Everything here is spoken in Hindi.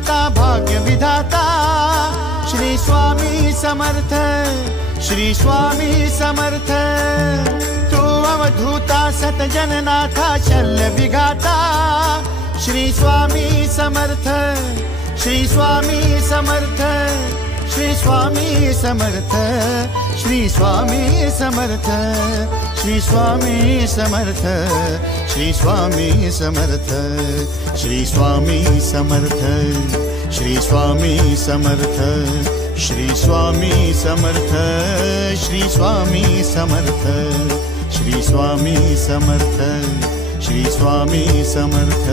दाता भाग्य विधाता श्री स्वामी समर्थ, श्री स्वामी समर्थ। तू अवधूता सतजननाथा शल्य विघाता श्री स्वामी समर्थ, श्री स्वामी समर्थ, श्री स्वामी समर्थ, श्री स्वामी समर्थ, श्री स्वामी समर्थ, श्री स्वामी समर्थ, श्री स्वामी समर्थ, श्री स्वामी समर्थ, श्री स्वामी समर्थ, श्री स्वामी समर्थ, श्री स्वामी समर्थ, श्री स्वामी समर्थ।